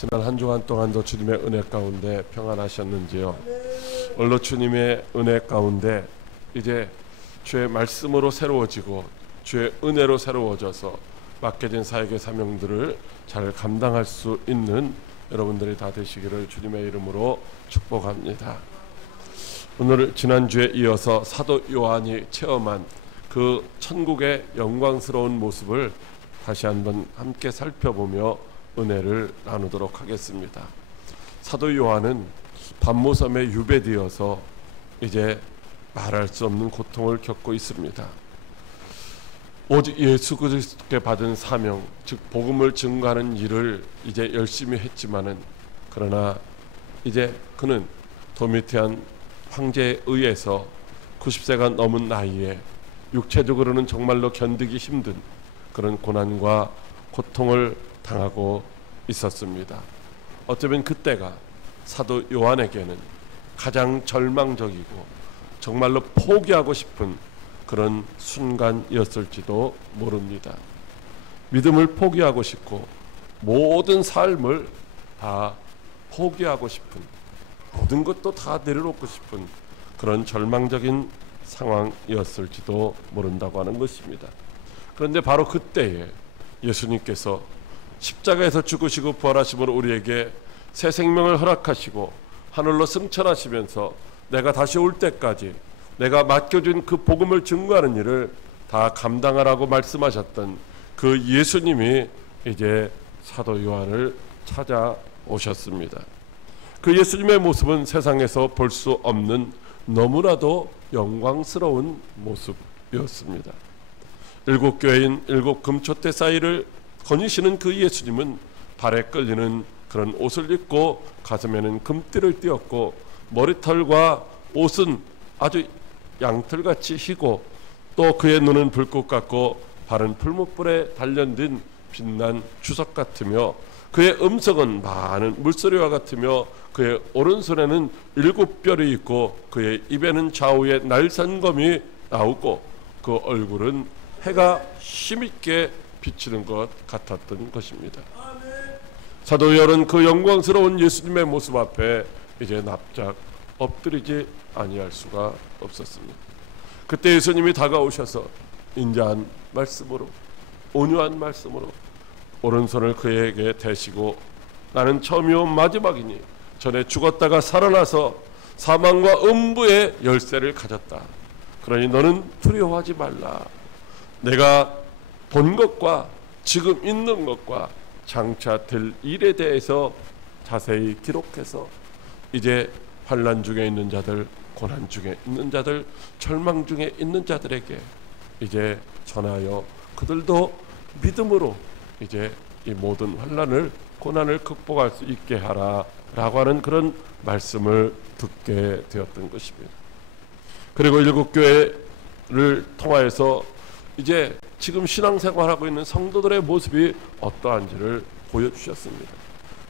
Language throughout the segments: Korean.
지난 한 주간 동안도 주님의 은혜 가운데 평안하셨는지요? 오늘도 주님의 은혜 가운데 이제 주의 말씀으로 새로워지고 주의 은혜로 새로워져서 맡겨진 사역의 사명들을 잘 감당할 수 있는 여러분들이 다 되시기를 주님의 이름으로 축복합니다. 오늘 지난주에 이어서 사도 요한이 체험한 그 천국의 영광스러운 모습을 다시 한번 함께 살펴보며 은혜를 나누도록 하겠습니다. 사도 요한은 반모섬에 유배되어서 이제 말할 수 없는 고통을 겪고 있습니다. 오직 예수 그리스도께 받은 사명, 즉 복음을 증거하는 일을 이제 열심히 했지만은, 그러나 이제 그는 도미티안 황제에 의해서 90세가 넘은 나이에 육체적으로는 정말로 견디기 힘든 그런 고난과 고통을 당하고 있었습니다. 어쩌면 그때가 사도 요한에게는 가장 절망적이고 정말로 포기하고 싶은 그런 순간이었을지도 모릅니다. 믿음을 포기하고 싶고 모든 삶을 다 포기하고 싶은, 모든 것도 다 내려놓고 싶은 그런 절망적인 상황이었을지도 모른다고 하는 것입니다. 그런데 바로 그때에 예수님께서 십자가에서 죽으시고 부활하심으로 우리에게 새 생명을 허락하시고 하늘로 승천하시면서 내가 다시 올 때까지 내가 맡겨준 그 복음을 증거하는 일을 다 감당하라고 말씀하셨던 그 예수님이 이제 사도 요한을 찾아오셨습니다. 그 예수님의 모습은 세상에서 볼 수 없는 너무나도 영광스러운 모습이었습니다. 일곱 교회인 일곱 금초대 사이를 거니시는 그 예수님은 발에 끌리는 그런 옷을 입고 가슴에는 금띠를 띄었고 머리털과 옷은 아주 양털같이 희고 또 그의 눈은 불꽃 같고 발은 풀무불에 단련된 빛난 주석 같으며 그의 음성은 많은 물소리와 같으며 그의 오른손에는 7뼈이 있고 그의 입에는 좌우에 날선검이 나오고 그 얼굴은 해가 힘있게 비치는 것 같았던 것입니다. 사도 요한은 그 영광스러운 예수님의 모습 앞에 이제 납작 엎드리지 아니할 수가 없었습니다. 그때 예수님이 다가오셔서 인자한 말씀으로, 온유한 말씀으로 오른손을 그에게 대시고, 나는 처음이요 마지막이니 전에 죽었다가 살아나서 사망과 음부의 열쇠를 가졌다. 그러니 너는 두려워하지 말라. 내가 본 것과 지금 있는 것과 장차 될 일에 대해서 자세히 기록해서 이제 환난 중에 있는 자들, 고난 중에 있는 자들, 절망 중에 있는 자들에게 이제 전하여 그들도 믿음으로 이제 이 모든 환난을, 고난을 극복할 수 있게 하라라고 하는 그런 말씀을 듣게 되었던 것입니다. 그리고 일곱 교회를 통하여서 이제 지금 신앙생활하고 있는 성도들의 모습이 어떠한지를 보여주셨습니다.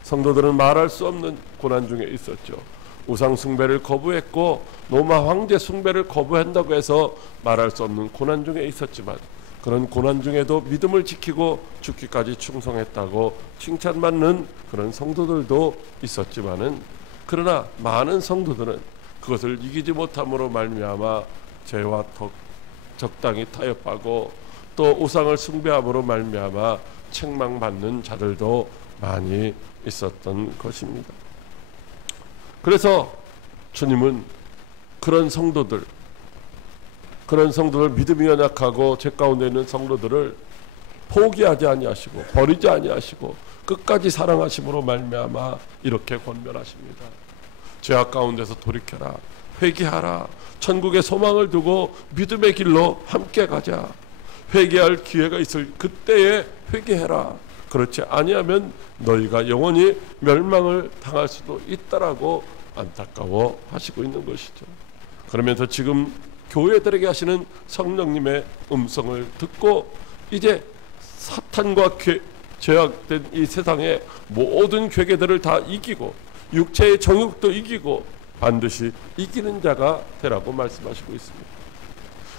성도들은 말할 수 없는 고난 중에 있었죠. 우상 숭배를 거부했고 로마 황제 숭배를 거부한다고 해서 말할 수 없는 고난 중에 있었지만, 그런 고난 중에도 믿음을 지키고 죽기까지 충성했다고 칭찬받는 그런 성도들도 있었지만은, 그러나 많은 성도들은 그것을 이기지 못함으로 말미암아 죄와 적당히 타협하고 또 우상을 숭배함으로 말미암아 책망받는 자들도 많이 있었던 것입니다. 그래서 주님은 그런 성도들 믿음이 연약하고 죄 가운데 있는 성도들을 포기하지 아니하시고 버리지 아니하시고 끝까지 사랑하심으로 말미암아 이렇게 권면하십니다. 죄악 가운데서 돌이켜라, 회개하라, 천국의 소망을 두고 믿음의 길로 함께 가자. 회개할 기회가 있을 그때에 회개해라. 그렇지 아니하면 너희가 영원히 멸망을 당할 수도 있다라고 안타까워 하시고 있는 것이죠. 그러면서 지금 교회들에게 하시는 성령님의 음성을 듣고 이제 사탄과 죄악된 이 세상의 모든 괴계들을 다 이기고 육체의 정욕도 이기고 반드시 이기는 자가 되라고 말씀하시고 있습니다.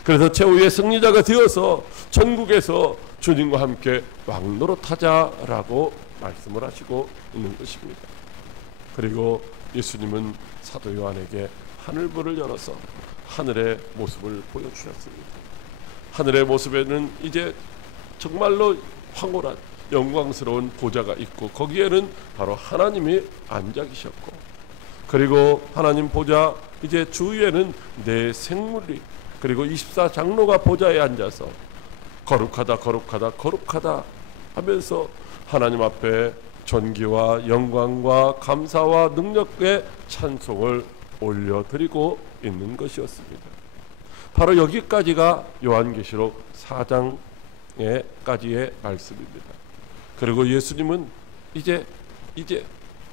그래서 최후의 승리자가 되어서 천국에서 주님과 함께 왕노릇하자라고 말씀을 하시고 있는 것입니다. 그리고 예수님은 사도 요한에게 하늘문을 열어서 하늘의 모습을 보여주셨습니다. 하늘의 모습에는 이제 정말로 황홀한 영광스러운 보좌가 있고 거기에는 바로 하나님이 앉아 계셨고, 그리고 하나님 보좌 이제 주위에는 네 생물이, 그리고 24장로가 보좌에 앉아서 거룩하다 거룩하다 거룩하다 하면서 하나님 앞에 존귀와 영광과 감사와 능력의 찬송을 올려드리고 있는 것이었습니다. 바로 여기까지가 요한계시록 4장에까지의 말씀입니다. 그리고 예수님은 이제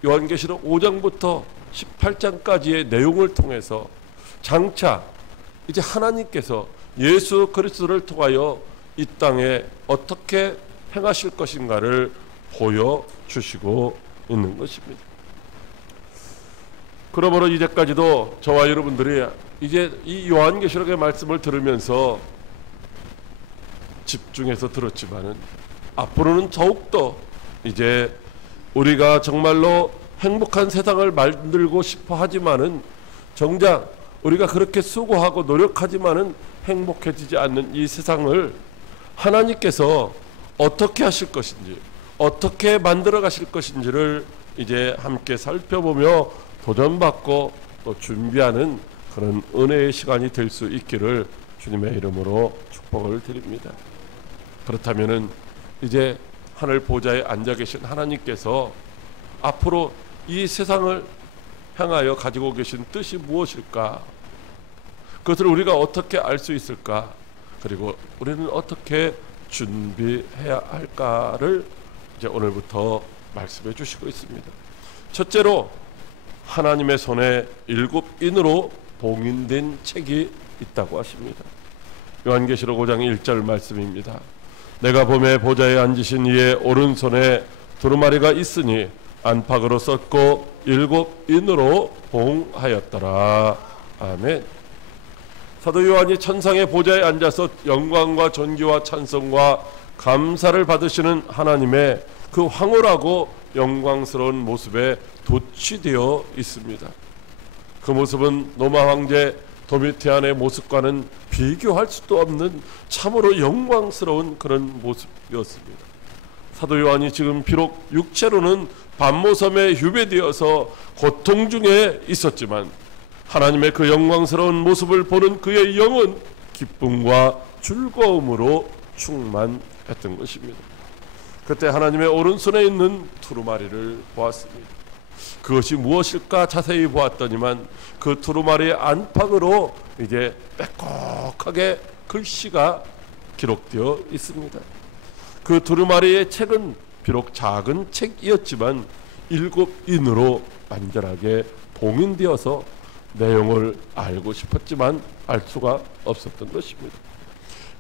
요한계시록 5장부터 18장까지의 내용을 통해서 장차 이제 하나님께서 예수 그리스도를 통하여 이 땅에 어떻게 행하실 것인가를 보여주시고 있는 것입니다. 그러므로 이제까지도 저와 여러분들이 이제 이 요한계시록의 말씀을 들으면서 집중해서 들었지만은 앞으로는 더욱더 이제 우리가 정말로 행복한 세상을 만들고 싶어 하지만은 정작 우리가 그렇게 수고하고 노력하지만은 행복해지지 않는 이 세상을 하나님께서 어떻게 하실 것인지, 어떻게 만들어 가실 것인지를 이제 함께 살펴보며 도전받고 또 준비하는 그런 은혜의 시간이 될 수 있기를 주님의 이름으로 축복을 드립니다. 그렇다면은 이제 하늘 보좌에 앉아 계신 하나님께서 앞으로 이 세상을 향하여 가지고 계신 뜻이 무엇일까? 그것을 우리가 어떻게 알 수 있을까? 그리고 우리는 어떻게 준비해야 할까를 이제 오늘부터 말씀해 주시고 있습니다. 첫째로 하나님의 손에 7인으로 봉인된 책이 있다고 하십니다. 요한계시록 5장 1절 말씀입니다. 내가 보매 보좌에 앉으신 이의 오른손에 두루마리가 있으니 안팎으로 썼고 7인으로 봉하였더라. 아멘. 사도 요한이 천상의 보좌에 앉아서 영광과 존귀와 찬송과 감사를 받으시는 하나님의 그 황홀하고 영광스러운 모습에 도취되어 있습니다. 그 모습은 로마 황제 도미티안의 모습과는 비교할 수도 없는 참으로 영광스러운 그런 모습이었습니다. 사도 요한이 지금 비록 육체로는 반모섬에 휴배되어서 고통 중에 있었지만 하나님의 그 영광스러운 모습을 보는 그의 영은 기쁨과 즐거움으로 충만했던 것입니다. 그때 하나님의 오른손에 있는 두루마리를 보았습니다. 그것이 무엇일까 자세히 보았더니만 그 두루마리의 안팎으로 이제 빼곡하게 글씨가 기록되어 있습니다. 그 두루마리의 책은 비록 작은 책이었지만 7인으로 완전하게 봉인되어서 내용을 알고 싶었지만 알 수가 없었던 것입니다.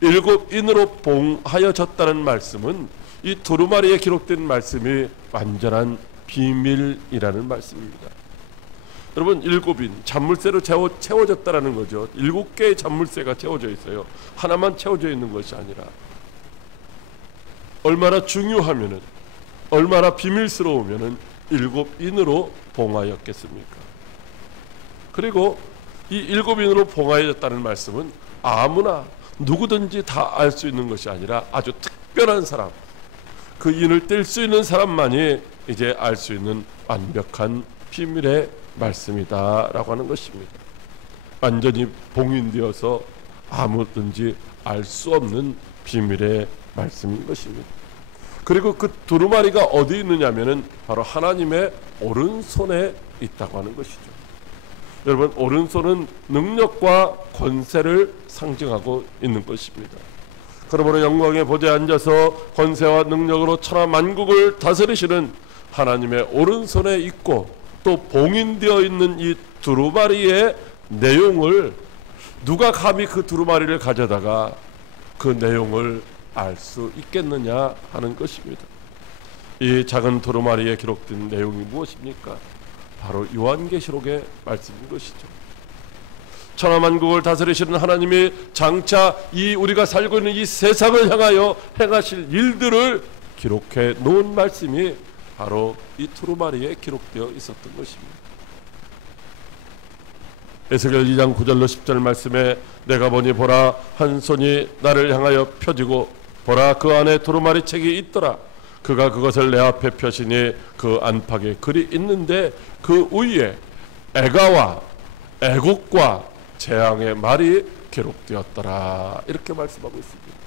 7인으로 봉하여졌다는 말씀은 이 두루마리에 기록된 말씀이 완전한 비밀이라는 말씀입니다. 여러분, 7인 잔물쇠로 채워졌다라는 거죠. 7개의 잔물쇠가 채워져 있어요. 하나만 채워져 있는 것이 아니라 얼마나 중요하면은, 얼마나 비밀스러우면은 7인으로 봉하였겠습니까? 그리고 이 7인으로 봉하여졌다는 말씀은 아무나 누구든지 다 알 수 있는 것이 아니라 아주 특별한 사람, 그 인을 뗄 수 있는 사람만이 이제 알 수 있는 완벽한 비밀의 말씀이다라고 하는 것입니다. 완전히 봉인되어서 아무든지 알 수 없는 비밀의 말씀인 것입니다. 그리고 그 두루마리가 어디 있느냐면은 바로 하나님의 오른손에 있다고 하는 것이죠. 여러분, 오른손은 능력과 권세를 상징하고 있는 것입니다. 그러므로 영광의 보좌에 앉아서 권세와 능력으로 천하 만국을 다스리시는 하나님의 오른손에 있고 또 봉인되어 있는 이 두루마리의 내용을 누가 감히 그 두루마리를 가져다가 그 내용을 알 수 있겠느냐 하는 것입니다. 이 작은 두루마리에 기록된 내용이 무엇입니까? 바로 요한계시록의 말씀인 것이죠. 천하만국을 다스리시는 하나님이 장차 이 우리가 살고 있는 이 세상을 향하여 행하실 일들을 기록해 놓은 말씀이 바로 이 두루마리에 기록되어 있었던 것입니다. 에스겔 2장 9절로 10절 말씀에 내가 보니 보라 한 손이 나를 향하여 펴지고 보라 그 안에 두루마리 책이 있더라. 그가 그것을 내 앞에 펴시니 그 안팎에 글이 있는데 그 위에 애가와 애국과 재앙의 말이 기록되었더라. 이렇게 말씀하고 있습니다.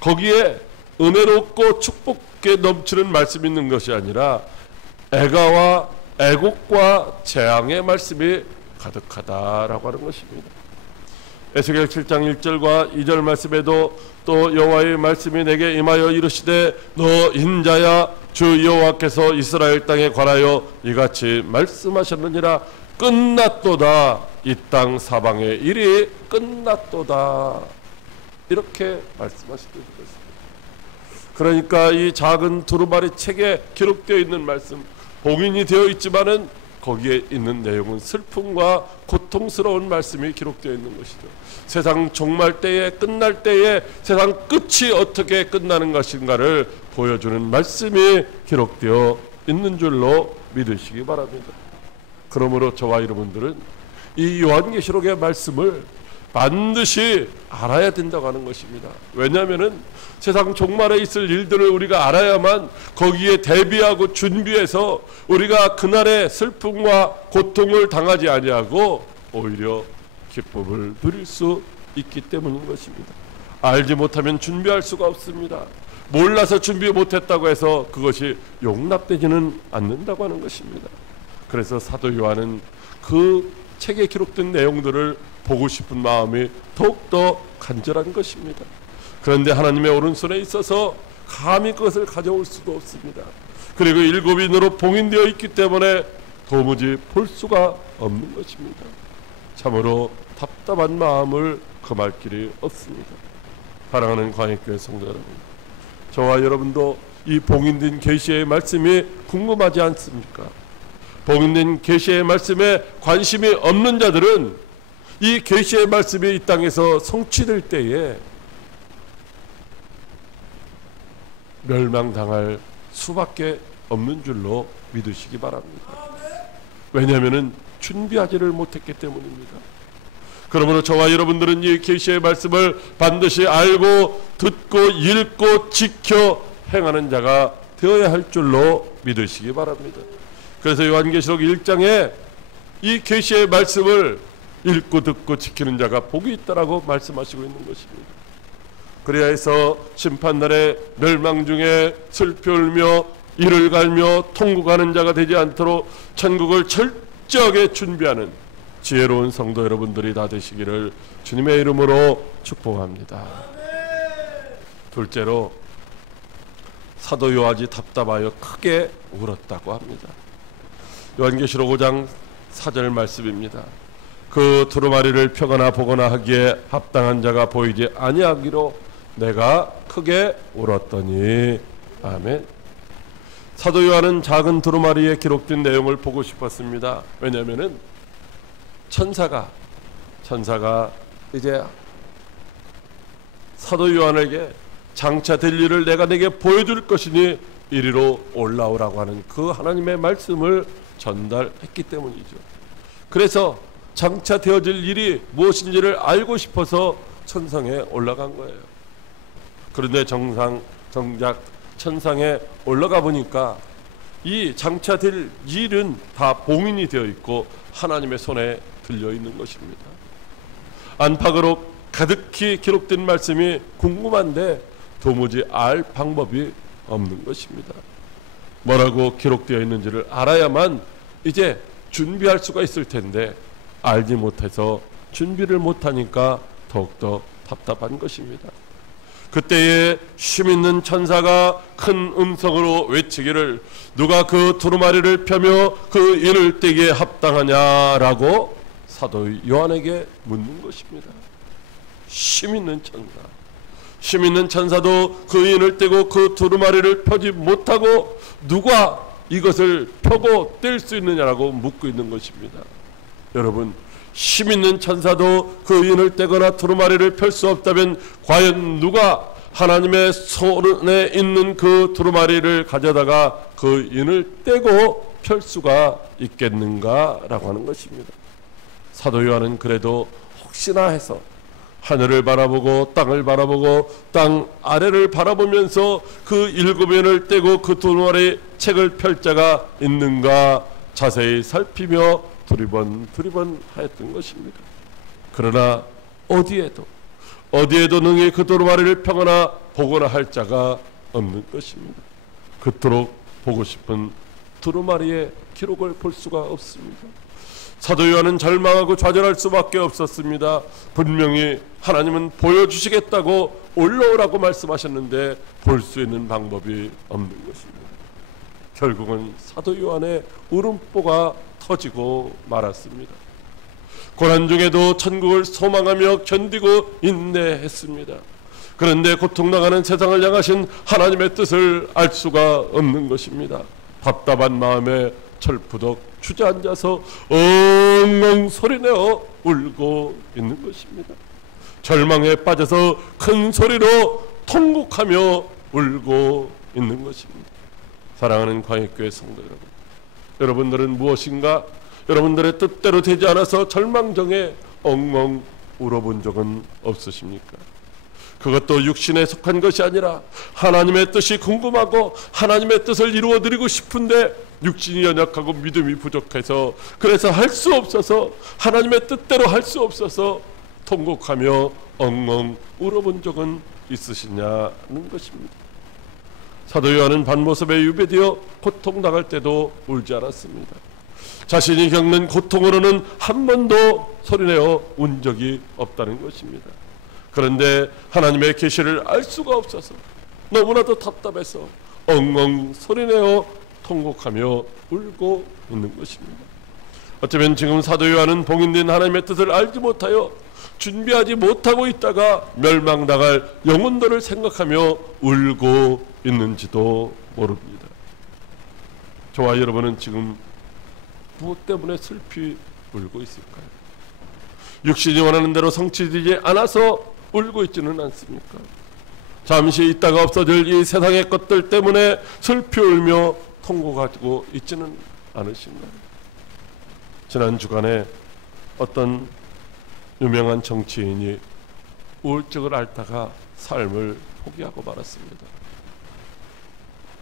거기에 은혜롭고 축복에 넘치는 말씀이 있는 것이 아니라 애가와 애국과 재앙의 말씀이 가득하다라고 하는 것입니다. 에스겔 7장 1절과 2절 말씀에도 또 여호와의 말씀이 내게 임하여 이르시되 너 인자야 주 여호와께서 이스라엘 땅에 관하여 이같이 말씀하셨느니라. 끝났도다. 이 땅 사방의 일이 끝났도다. 이렇게 말씀하시는 것입니다. 그러니까 이 작은 두루마리 책에 기록되어 있는 말씀, 봉인이 되어 있지만은 거기에 있는 내용은 슬픔과 고통스러운 말씀이 기록되어 있는 것이죠. 세상 종말 때에, 끝날 때에 세상 끝이 어떻게 끝나는 것인가를 보여주는 말씀이 기록되어 있는 줄로 믿으시기 바랍니다. 그러므로 저와 여러분들은 이 요한계시록의 말씀을 반드시 알아야 된다고 하는 것입니다. 왜냐하면 세상 종말에 있을 일들을 우리가 알아야만 거기에 대비하고 준비해서 우리가 그날의 슬픔과 고통을 당하지 아니하고 오히려 기쁨을 누릴 수 있기 때문인 것입니다. 알지 못하면 준비할 수가 없습니다. 몰라서 준비 못했다고 해서 그것이 용납되지는 않는다고 하는 것입니다. 그래서 사도 요한은 그 책에 기록된 내용들을 보고 싶은 마음이 더욱더 간절한 것입니다. 그런데 하나님의 오른손에 있어서 감히 그것을 가져올 수도 없습니다. 그리고 7인으로 봉인되어 있기 때문에 도무지 볼 수가 없는 것입니다. 참으로 답답한 마음을 금할 길이 없습니다. 사랑하는 광역교회 성도 여러분, 저와 여러분도 이 봉인된 계시의 말씀이 궁금하지 않습니까? 봉인된 계시의 말씀에 관심이 없는 자들은 이 계시의 말씀이 이 땅에서 성취될 때에 멸망당할 수밖에 없는 줄로 믿으시기 바랍니다. 왜냐하면 준비하지를 못했기 때문입니다. 그러므로 저와 여러분들은 이 계시의 말씀을 반드시 알고 듣고 읽고 지켜 행하는 자가 되어야 할 줄로 믿으시기 바랍니다. 그래서 요한계시록 1장에 이 계시의 말씀을 읽고 듣고 지키는 자가 복이 있다라고 말씀하시고 있는 것입니다. 그래야 해서 심판날에 멸망 중에 슬피 울며 이를 갈며 통곡하는 자가 되지 않도록 천국을 철저하게 준비하는 지혜로운 성도 여러분들이 다 되시기를 주님의 이름으로 축복합니다. 둘째로 사도 요한이 답답하여 크게 울었다고 합니다. 요한계시록 5장 4절 말씀입니다. 그 두루마리를 펴거나 보거나 하기에 합당한 자가 보이지 아니하기로 내가 크게 울었더니. 아멘. 사도 요한은 작은 두루마리에 기록된 내용을 보고 싶었습니다. 왜냐하면 천사가 이제 사도 요한에게 장차 될 일을 내가 내게 보여줄 것이니 이리로 올라오라고 하는 그 하나님의 말씀을 전달했기 때문이죠. 그래서 장차 되어질 일이 무엇인지를 알고 싶어서 천상에 올라간 거예요. 그런데 정작 천상에 올라가 보니까 이 장차 될 일은 다 봉인이 되어 있고 하나님의 손에 들려 있는 것입니다. 안팎으로 가득히 기록된 말씀이 궁금한데 도무지 알 방법이 없는 것입니다. 뭐라고 기록되어 있는지를 알아야만 이제 준비할 수가 있을 텐데 알지 못해서 준비를 못하니까 더욱더 답답한 것입니다. 그때에 힘있는 천사가 큰 음성으로 외치기를 누가 그 두루마리를 펴며 그 인을 떼기에 합당하냐라고 사도 요한에게 묻는 것입니다. 힘있는 천사, 힘있는 천사도 그 인을 떼고 그 두루마리를 펴지 못하고 누가 이것을 펴고 뗄 수 있느냐라고 묻고 있는 것입니다. 여러분, 힘있는 천사도 그 인을 떼거나 두루마리를 펼 수 없다면 과연 누가 하나님의 손에 있는 그 두루마리를 가져다가 그 인을 떼고 펼 수가 있겠는가라고 하는 것입니다. 사도 요한은 그래도 혹시나 해서 하늘을 바라보고 땅을 바라보고 땅 아래를 바라보면서 그 일곱 인을 떼고 그 두루마리 책을 펼 자가 있는가 자세히 살피며 두리번 하였던 것입니다. 그러나 어디에도 능히 그 두루마리를 펴거나 보거나 할 자가 없는 것입니다. 그토록 보고 싶은 두루마리의 기록을 볼 수가 없습니다. 사도 요한은 절망하고 좌절할 수밖에 없었습니다. 분명히 하나님은 보여주시겠다고 올라오라고 말씀하셨는데 볼 수 있는 방법이 없는 것입니다. 결국은 사도 요한의 울음보가 터지고 말았습니다. 고난 중에도 천국을 소망하며 견디고 인내했습니다. 그런데 고통당하는 세상을 향하신 하나님의 뜻을 알 수가 없는 것입니다. 답답한 마음에 철푸덕 주저앉아서 엉엉 소리내어 울고 있는 것입니다. 절망에 빠져서 큰 소리로 통곡하며 울고 있는 것입니다. 사랑하는 광역교회 성도 여러분, 여러분들은 무엇인가 여러분들의 뜻대로 되지 않아서 절망정에 엉엉 울어본 적은 없으십니까? 그것도 육신에 속한 것이 아니라 하나님의 뜻이 궁금하고 하나님의 뜻을 이루어드리고 싶은데 육신이 연약하고 믿음이 부족해서 그래서 할 수 없어서 하나님의 뜻대로 할 수 없어서 통곡하며 엉엉 울어본 적은 있으시냐는 것입니다. 사도 요한은 반모습에 유배되어 고통당할 때도 울지 않았습니다. 자신이 겪는 고통으로는 한 번도 소리내어 운 적이 없다는 것입니다. 그런데 하나님의 계시를 알 수가 없어서 너무나도 답답해서 엉엉 소리내어 통곡하며 울고 있는 것입니다. 어쩌면 지금 사도 요한은 봉인된 하나님의 뜻을 알지 못하여 준비하지 못하고 있다가 멸망당할 영혼들을 생각하며 울고 있는지도 모릅니다. 저와 여러분은 지금 무엇 때문에 슬피 울고 있을까요? 육신이 원하는 대로 성취되지 않아서 울고 있지는 않습니까? 잠시 있다가 없어질 이 세상의 것들 때문에 슬피 울며 통곡하고 있지는 않으신가요? 지난 주간에 어떤 유명한 정치인이 우울증을 앓다가 삶을 포기하고 말았습니다.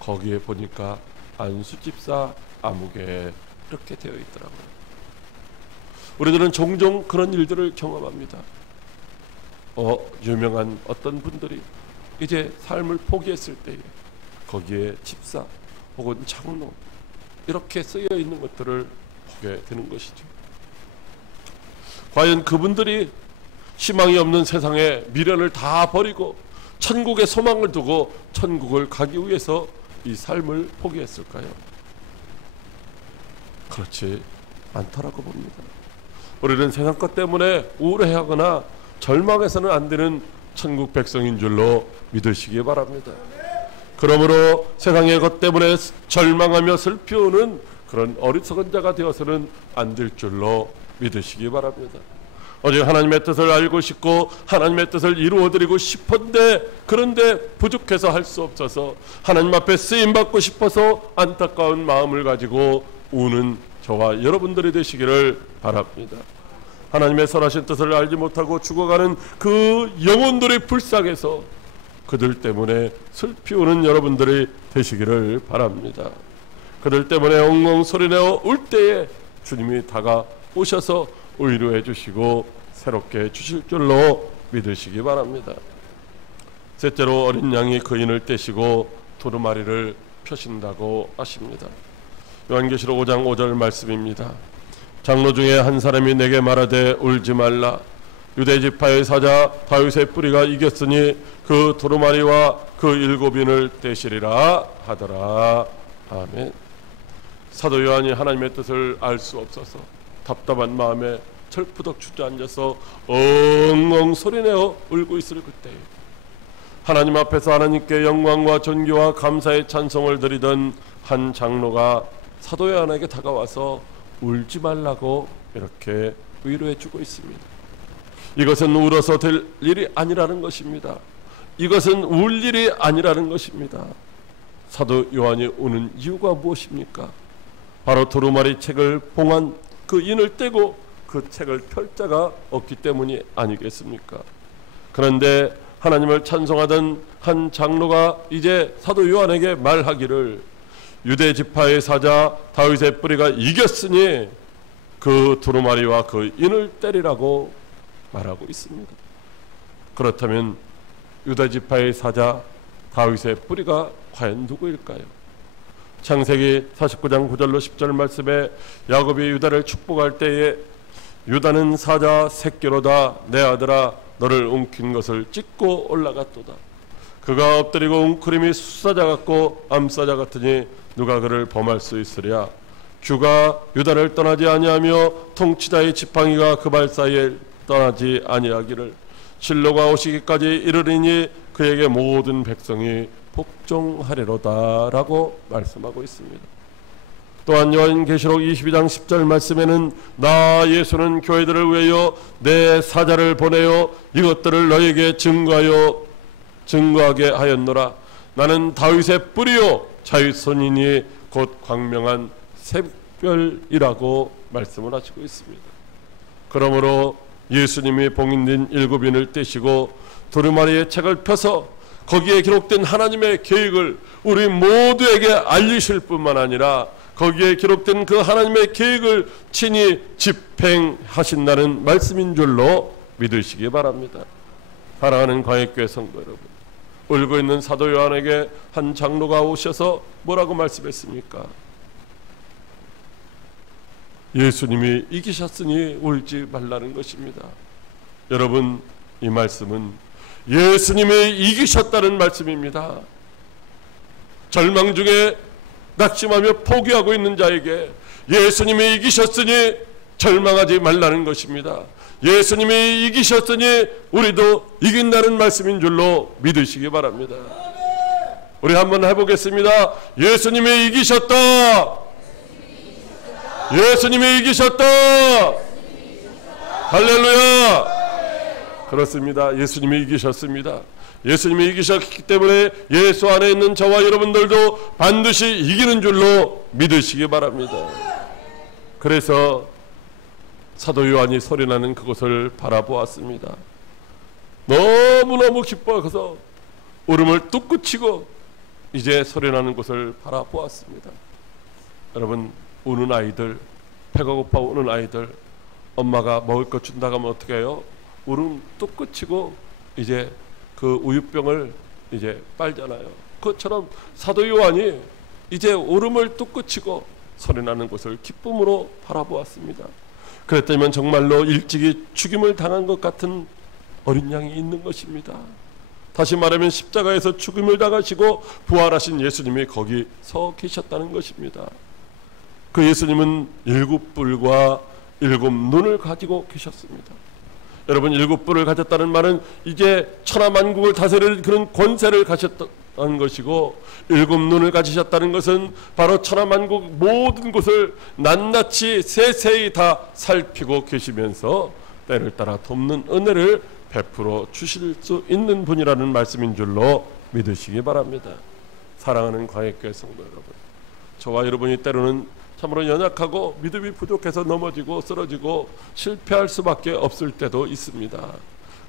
거기에 보니까 안수집사 아무개 이렇게 되어 있더라고요. 우리들은 종종 그런 일들을 경험합니다. 유명한 어떤 분들이 이제 삶을 포기했을 때에 거기에 집사 혹은 장로 이렇게 쓰여 있는 것들을 보게 되는 것이죠. 과연 그분들이 희망이 없는 세상에 미련을 다 버리고 천국에 소망을 두고 천국을 가기 위해서 이 삶을 포기했을까요? 그렇지 않다라고 봅니다. 우리는 세상 것 때문에 우울해하거나 절망해서는 안 되는 천국 백성인 줄로 믿으시기 바랍니다. 그러므로 세상의 것 때문에 절망하며 슬피우는 그런 어리석은 자가 되어서는 안 될 줄로 믿으시기 바랍니다. 오직 하나님의 뜻을 알고 싶고 하나님의 뜻을 이루어드리고 싶은데 그런데 부족해서 할 수 없어서 하나님 앞에 쓰임받고 싶어서 안타까운 마음을 가지고 우는 저와 여러분들이 되시기를 바랍니다. 하나님의 선하신 뜻을 알지 못하고 죽어가는 그 영혼들이 불쌍해서 그들 때문에 슬피 우는 여러분들이 되시기를 바랍니다. 그들 때문에 엉엉 소리내어 울 때에 주님이 다가오셔서 위로해 주시고 새롭게 주실 줄로 믿으시기 바랍니다. 셋째로 어린 양이 그 인을 떼시고 두루마리를 펴신다고 하십니다. 요한계시록 5장 5절 말씀입니다. 장로 중에 한 사람이 내게 말하되 울지 말라. 유대 지파의 사자 다윗의 뿌리가 이겼으니 그 두루마리와 그 일곱 인을 떼시리라 하더라. 아멘. 사도 요한이 하나님의 뜻을 알 수 없어서 답답한 마음에 철푸덕 주저앉아서 엉엉 소리내어 울고 있을 그때 하나님 앞에서 하나님께 영광과 존귀와 감사의 찬송을 드리던 한 장로가 사도 요한에게 다가와서 울지 말라고 이렇게 위로해 주고 있습니다. 이것은 울어서 될 일이 아니라는 것입니다. 이것은 울 일이 아니라는 것입니다. 사도 요한이 우는 이유가 무엇입니까? 바로 두루마리 책을 봉한 그 인을 떼고 그 책을 펼 자가 없기 때문이 아니겠습니까? 그런데 하나님을 찬송하던 한 장로가 이제 사도 요한에게 말하기를 유대 지파의 사자 다윗의 뿌리가 이겼으니 그 두루마리와 그 인을 때리라고 말하고 있습니다. 그렇다면 유대 지파의 사자 다윗의 뿌리가 과연 누구일까요? 창세기 49장 9절로 10절 말씀에 야곱이 유다를 축복할 때에 유다는 사자 새끼로다 내 아들아 너를 움킨 것을 찢고 올라갔도다. 그가 엎드리고 웅크림이 숫사자 같고 암사자 같으니 누가 그를 범할 수 있으랴. 주가 유다를 떠나지 아니하며 통치자의 지팡이가 그 발 사이에 떠나지 아니하기를 실로가 오시기까지 이르리니 그에게 모든 백성이 복종하리로다 라고 말씀하고 있습니다. 또한 요한계시록 22장 10절 말씀에는 나 예수는 교회들을 위하여 내 사자를 보내어 이것들을 너에게 증거하게 하였노라. 나는 다윗의 뿌리요 자윗손이니 곧 광명한 샛별이라고 말씀을 하시고 있습니다. 그러므로 예수님이 봉인된 7인을 떼시고 두루마리의 책을 펴서 거기에 기록된 하나님의 계획을 우리 모두에게 알리실 뿐만 아니라 거기에 기록된 그 하나님의 계획을 친히 집행하신다는 말씀인 줄로 믿으시기 바랍니다. 사랑하는 광역교회 성도 여러분, 울고 있는 사도 요한에게 한 장로가 오셔서 뭐라고 말씀했습니까? 예수님이 이기셨으니 울지 말라는 것입니다. 여러분, 이 말씀은 예수님이 이기셨다는 말씀입니다. 절망 중에 낙심하며 포기하고 있는 자에게 예수님이 이기셨으니 절망하지 말라는 것입니다. 예수님이 이기셨으니 우리도 이긴다는 말씀인 줄로 믿으시기 바랍니다. 우리 한번 해보겠습니다. 예수님이 이기셨다. 예수님이 이기셨다. 할렐루야. 그렇습니다. 예수님이 이기셨습니다. 예수님이 이기셨기 때문에 예수 안에 있는 저와 여러분들도 반드시 이기는 줄로 믿으시기 바랍니다. 그래서 사도 요한이 소리나는 그곳을 바라보았습니다. 너무너무 기뻐서 울음을 뚝 그치고 이제 소리나는 곳을 바라보았습니다. 여러분, 우는 아이들, 배가 고파 우는 아이들, 엄마가 먹을 것 준다고 하면 어떻게 해요? 울음 뚝 그치고 이제 그 우유병을 이제 빨잖아요. 그것처럼 사도 요한이 이제 울음을 뚝 그치고 소리나는 곳을 기쁨으로 바라보았습니다. 그랬다면 정말로 일찍이 죽임을 당한 것 같은 어린 양이 있는 것입니다. 다시 말하면 십자가에서 죽임을 당하시고 부활하신 예수님이 거기 서 계셨다는 것입니다. 그 예수님은 7뿔과 7눈을 가지고 계셨습니다. 여러분, 7뿔을 가졌다는 말은 이제 천하만국을 다스릴 그런 권세를 가졌다는 것이고, 7눈을 가지셨다는 것은 바로 천하만국 모든 곳을 낱낱이 세세히 다 살피고 계시면서 때를 따라 돕는 은혜를 베풀어 주실 수 있는 분이라는 말씀인 줄로 믿으시기 바랍니다. 사랑하는 광역교회 성도 여러분, 저와 여러분이 때로는 참으로 연약하고 믿음이 부족해서 넘어지고 쓰러지고 실패할 수밖에 없을 때도 있습니다.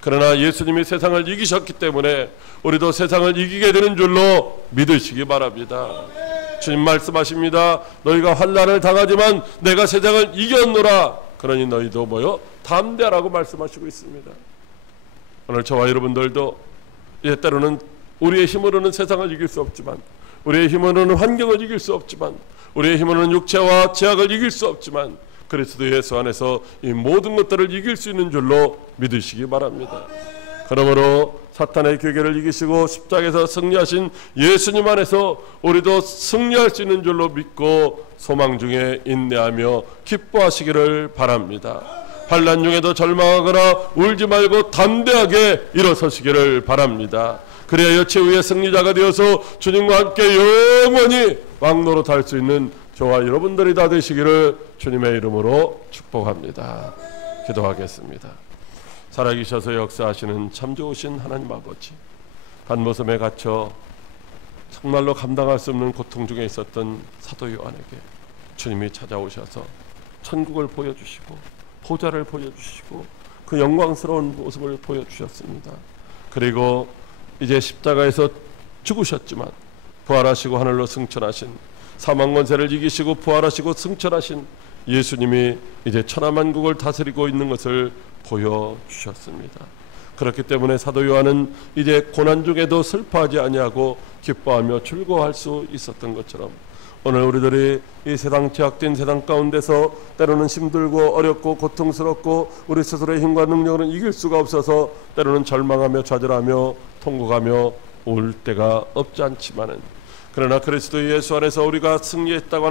그러나 예수님이 세상을 이기셨기 때문에 우리도 세상을 이기게 되는 줄로 믿으시기 바랍니다. 주님 말씀하십니다. 너희가 환난을 당하지만 내가 세상을 이겼노라. 그러니 너희도 뭐요? 담대하라고 말씀하시고 있습니다. 오늘 저와 여러분들도 때로는 우리의 힘으로는 세상을 이길 수 없지만, 우리의 힘으로는 환경을 이길 수 없지만, 우리의 힘으로는 육체와 죄악을 이길 수 없지만 그리스도 예수 안에서 이 모든 것들을 이길 수 있는 줄로 믿으시기 바랍니다. 그러므로 사탄의 괴계를 이기시고 십자가에서 승리하신 예수님 안에서 우리도 승리할 수 있는 줄로 믿고 소망 중에 인내하며 기뻐하시기를 바랍니다. 환난 중에도 절망하거나 울지 말고 담대하게 일어서시기를 바랍니다. 그래야 최후의 승리자가 되어서 주님과 함께 영원히 왕노릇할 수 있는 저와 여러분들이 다 되시기를 주님의 이름으로 축복합니다. 기도하겠습니다. 살아계셔서 역사하시는 참 좋으신 하나님 아버지, 반모섬에 갇혀 정말로 감당할 수 없는 고통 중에 있었던 사도 요한에게 주님이 찾아오셔서 천국을 보여주시고 보좌를 보여주시고 그 영광스러운 모습을 보여주셨습니다. 그리고 이제 십자가에서 죽으셨지만 부활하시고 하늘로 승천하신, 사망 권세를 이기시고 부활하시고 승천하신 예수님이 이제 천하만국을 다스리고 있는 것을 보여주셨습니다. 그렇기 때문에 사도 요한은 이제 고난 중에도 슬퍼하지 아니하고 기뻐하며 즐거워할 수 있었던 것처럼, 오늘 우리들이 이 세상 죄악된 세상 가운데서 때로는 힘들고 어렵고 고통스럽고 우리 스스로의 힘과 능력으로는 이길 수가 없어서 때로는 절망하며 좌절하며 통곡하며 올 때가 없지 않지만은, 그러나 그리스도 예수 안에서 우리가 승리했다고 하는